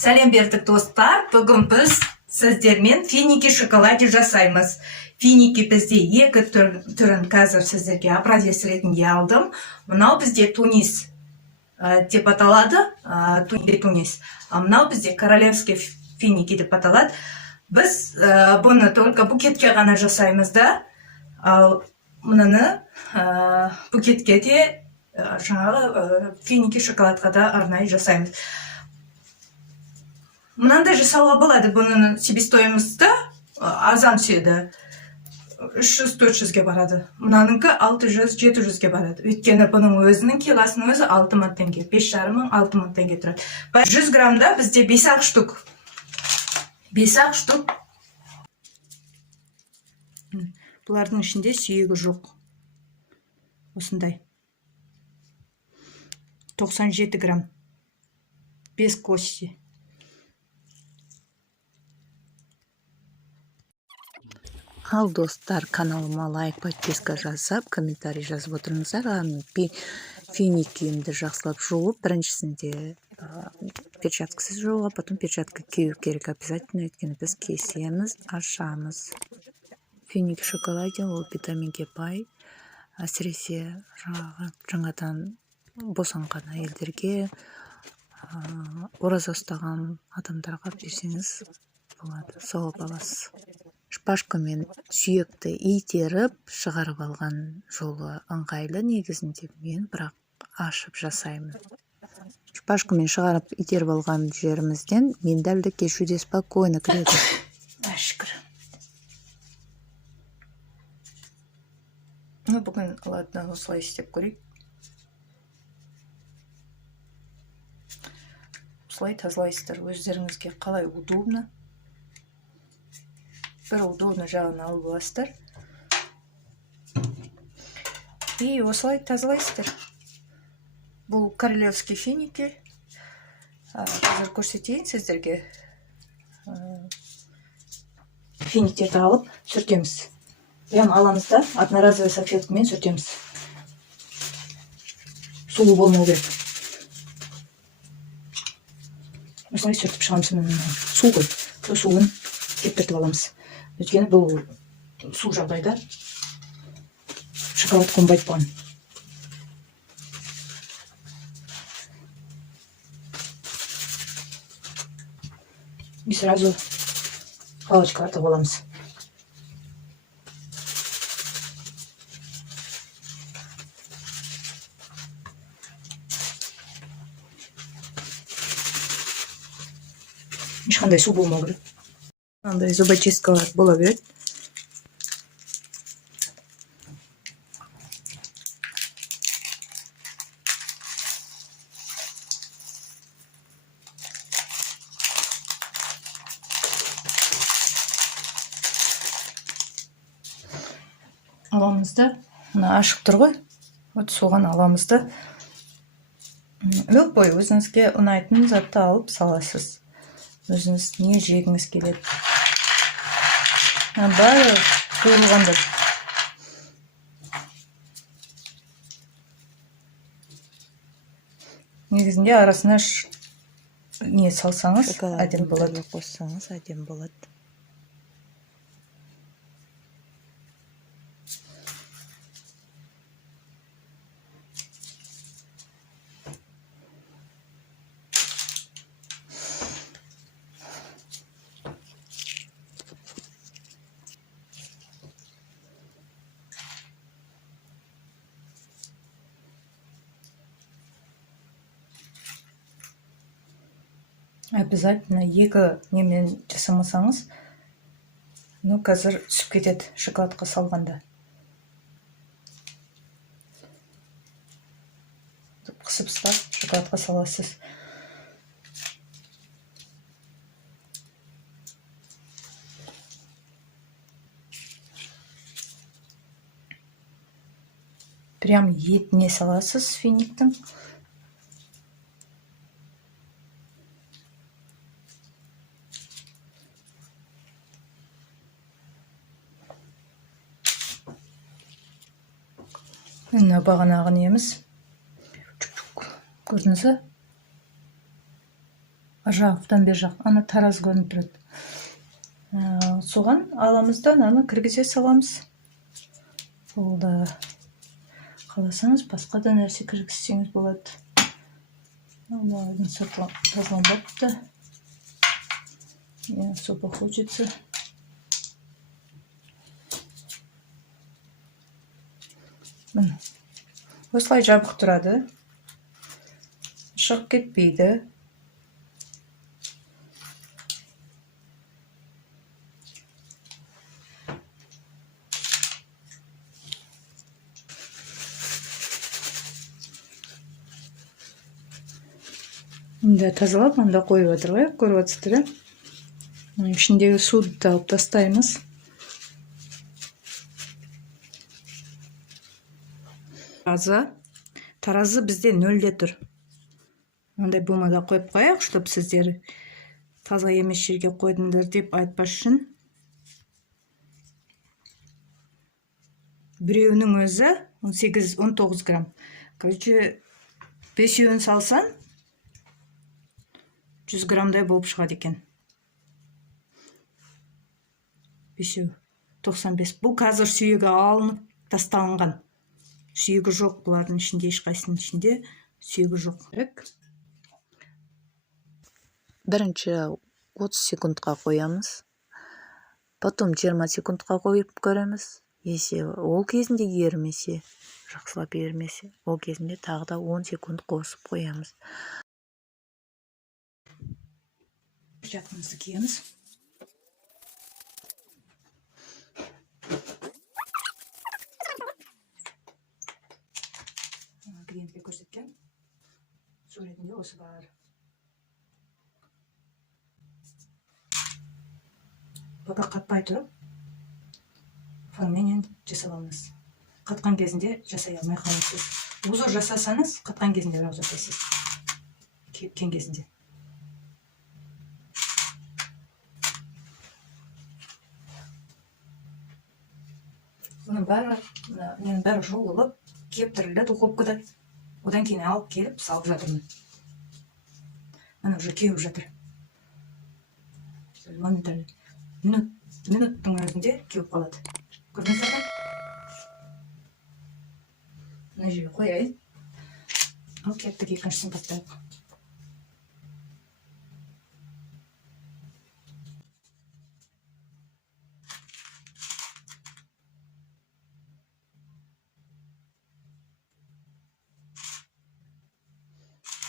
Сәлем бердік достар. Бүгін біз сіздермен финики шоколаде жасаймыз. Финики бізде екі түрін қазір сіздерге образец ретінде алдым. Мынау бізде Тунис деп аталады. Тунис. Мынау бізде королевский финики деп аталады. Біз бұны только букетке ғана жасаймыз да. Ал мұнаны букетке де жаңағы финики шоколадқа да арнайы жасаймыз. Мынандай жасауға болады, бұның себестоимости азан түседі. 300-400-ге барады. Мынаныңкі 600-700-ге барады. Өйткені бұның өзінің килосының өзі 6000 теңге, 5500-6000 теңге тұрады. 100 граммда бізде 5-ақ штук. 5-ақ штук. Бұлардың ішінде сүйегі жоқ. Осындай. 97 грамм. Без кости. Ал достар, каналыма лайк, подписка жасап, комментарий жазып отырыңыздар. Финикимді жақсылап жуып, біріншісінде перчаткасыз жууға, потом перчатка кию керек обязательно, өйткені біз кесеміз, ашамыз. Финики шоколаде ол витаминге бай, әсіресе жаңадан босанған әйелдерге, ораза ұстаған адамдарға берсеңіз болады, сауап аласыз. Шпажкамен сүйекті итеріп шығарып алған жолы ыңғайлы негізінде, мен бірақ ашып жасаймын. Шпажкамен шығарып итеріп алған жерімізден миндальді кешуде спокойно кіреді. Шүкір. Бүгін ладно, осылай істеп көрейік. Осылай тазалайсыздар, өздеріңізге қалай удобно. Бір удобно жағын алып аласыздар. И осылай тазалайсыздар. Бұл королевский финики. Қазір көрсетейін сіздерге. Финиктерді алып сүртеміз. Прям аламыз да, одноразовый салфеткамен сүртеміз. Суы болмау керек. Осылай сүртіп шығамыз. Су ғой. Суын кептіртіп аламыз. Өйткені бұл су жағдайда шоколад қонбайды бұған. И сразу палочка артып аламыз. Ешқандай су болмау керек. Мынандай зубочисткалар бола береді. Аламызды, мына ашық тұр ғой, соған аламызды. Любой өзіңізге ұнайтын затты алып саласыз. Өзіңіз не жегіңіз келеді. Бәрі қойылғандар. Негізінде арасына не салсаңыз, әдем болады. Қоссаңыз, әдем болады. Обязательно екі немен жасамасаңыз, қазір түсіп кетеді шоколадқа салғанда. Қысып ұстап шоколадқа саласыз. Прям етіне саласыз финиктің. Мына бағанағы неміз. Көрдіңіз бе? жақтан бер жақ ана тараз көрініп тұрады. Соған аламыз да аны кіргізе саламыз. Болды. Қаласаңыз басқа да нәрсе кіргізсеңіз болады. Один тазаланбапты. Мне особо хочется. Осылай жабық тұрады. Шығып кетпейді. Енді тазалап, анда қойып отыр ғой, көріп отырсыздар, иә? Ішіндегі суды да алып тастаймыз. Таразы бізде 0-де тұр. Ондай бумада қойып қояйық, чтобы сіздер таза емес жерге қойдыңдар деп айтпас үшін. Біреуінің өзі 18-19 грамм. Короче, бесеуін салсан 100 граммдай болып шығады екен. Бесеу 95. Бұл қазір сүйегі алынып тасталынған. Сүйегі жоқ бұлардың ішінде, ешқайсының ішінде сүйегі жоқ. Бірінші 30 секундқа қоямыз. Потом 20 секундқа қойып көреміз. Есе ол кезінде ерімесе, жақсылап ерімесе, ол кезінде тағы да 10 секунд қосып қоямыз. Перчаткамызды киеміз. Клиентке көрсеткен суретінде осы бар. Пока қатпай тұрып, форменен жасаламыз. Қатқан кезінде жасай алмай қаласыз. Узор жасасаңыз, қатқан кезінде бірақ жасайсыз. Кепкен кезінде. Бұның бәрі жуылып, кептірілді духовкада. Одан кейін алып келіп, салып жатырмын. Ана уже кеуіп жатыр. Минуттың өзінде кеуіп қалады. Көрдіңіздер ме? Мына жерге қояйын. Ал кептік екіншісін бастайық.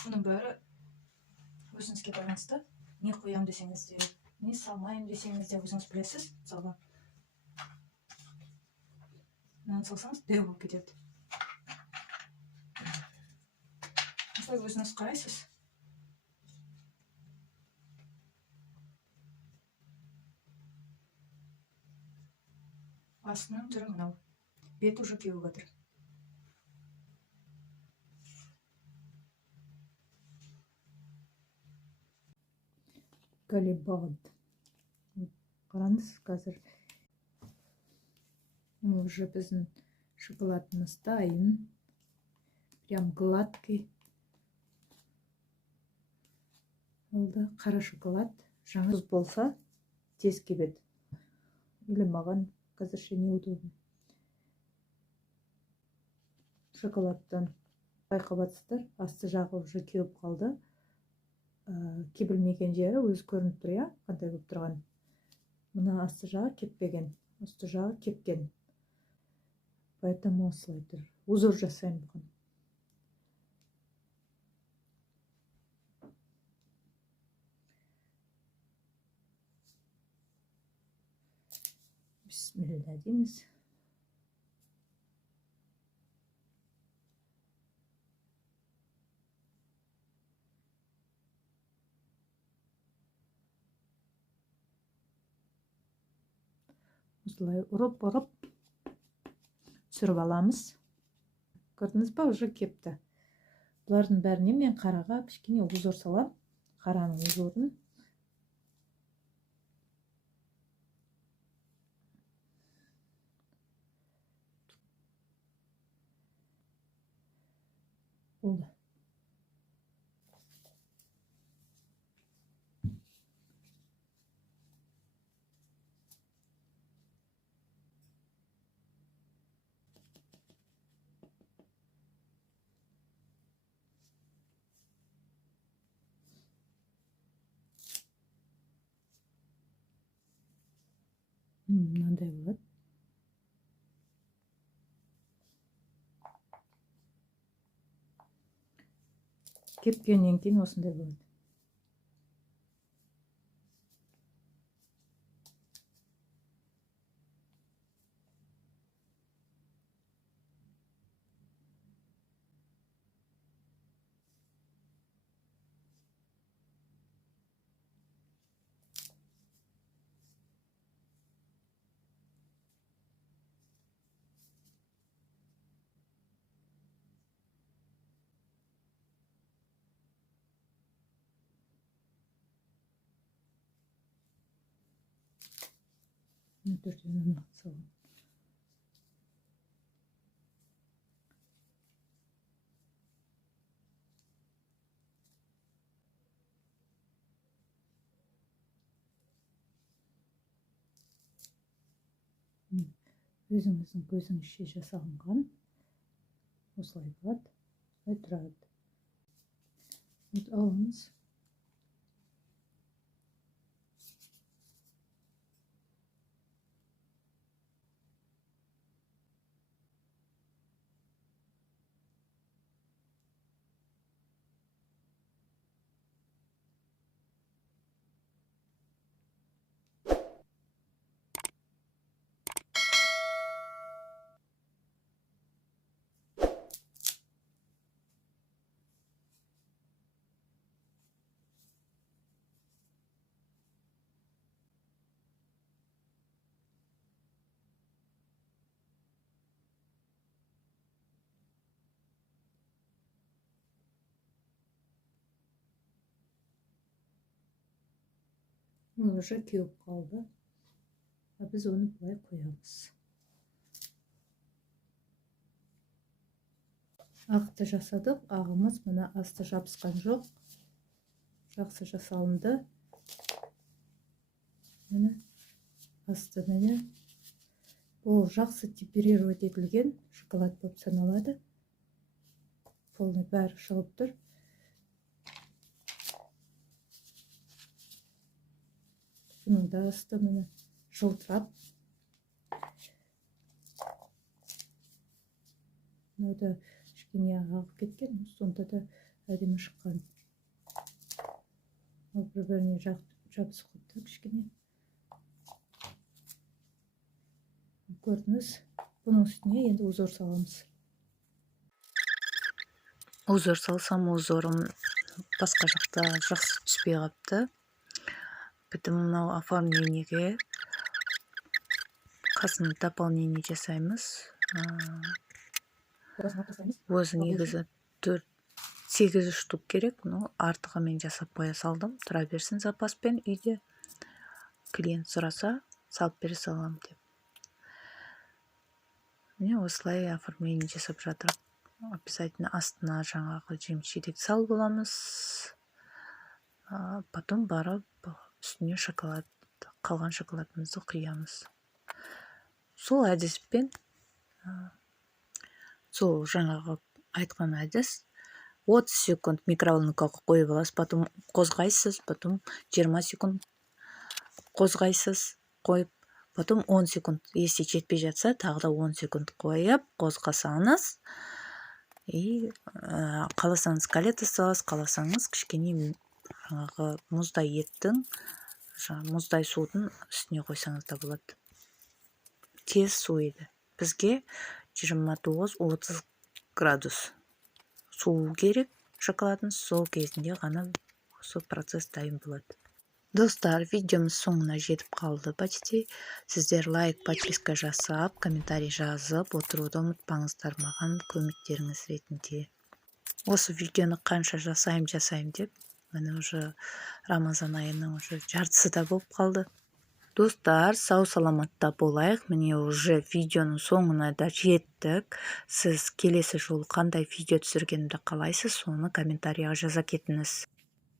Бұның бәрі өзіңізге байланысты. Не қоям десеңіз де, не салмайым десеңіз де өзіңіз білесіз. Салға. Мынаны салсаңыз, дәу болып кетеді. Осылай өзіңіз қарайсыз. Астының түрі мынау. Бет уже кеуіп жатыр. Галибад. Қараңыз, қазір уже біздің шоколадымыз дайын. Прям гладкий. Олда қара шоколад. Жаңа болса, тез кебеді. Или маған қазірше неудобно. Шоколадтан байқабатсыздар, асты жағы уже кеуіп қалды. Кебілмеген жері өзі көрініп тұр, иә, қандай болып тұрған. Мына асты жағы кеппеген, асты жағы кепкен. Поэтому осылай тұр. Узор жасаймын бұған. Бисмилла дейміз. Осылай ұрып түсіріп аламыз. Көрдіңіз ба, уже кепті. Бұлардың бәріне мен қараға кішкене узор салам. Қараның узорын. Болды. мынандай болады. Кепкеннен кейін осындай болады. Төртеуін саламын. Өзіңіздің көзіңізше жасалынған осылай болады. Осылай тұрады. Алыңыз. Ол уже кеуіп қалды. Біз оны былай қоямыз. Ақты жасадық. Ағымыз мына асты жабысқан жоқ. Жақсы жасалынды. Міне асты міне. Бұл жақсы темперировать етілген шоколад болып саналады. Полный бәрі шығып тұр. Бұның да асты міне жылтырап. Мынау да кішкене ағып кеткен, сонда да әдемі шыққан. Ол бір-біріне жабысып кетті кішкене. Көрдіңіз, бұның үстіне енді узор саламыз. Узор салсам, узорым басқа жақта жақсы түспей қалыпты. Бітім мынау оформлениеге қасын дополнение жасаймыз. Өзі негізі 4-8 штук керек, но артығы мен жасап қоя салдым. Тұра берсін запаспен үйде. Клиент сұраса, салып бере салам деп. Міне осылай оформление жасап жатыр. Обязательно астына жаңағы жеміс-жидек салып боламыз. Потом барып үстіне шоколад, қалған шоколадымызды құямыз. Сол әдіспен, сол жаңағы айтқан әдіс, 30 секунд микроволновкаға қойып аласыз, потом қозғайсыз, потом 20 секунд қозғайсыз, қойып, потом 10 секунд, если жетпей жатса, тағы да 10 секунд қойып, қозғасаңыз, қаласаңыз галета саласыз, қаласаңыз кішкене жаңағы мұздай еттің, мұздай судың үстіне қойсаңыз да болады. Тез суиды. Бізге 29-30 градус суу керек шоколадымыз, сол кезінде ғана осы процесс дайын болады. Достар, видеомыз соңына жетіп қалды почти. Сіздер лайк, подписка жасап, комментарий жазып отыруды ұмытпаңыздар маған көмектеріңіз ретінде. Осы видеоны қанша жасайым деп, міне уже Рамазан айының уже жартысы да болып қалды. Достар, сау саламатта болайық. Міне уже видеоның соңына да жеттік. Сіз келесі жолы қандай видео түсіргенімді қалайсыз, соны комментарияға жаза кетіңіз.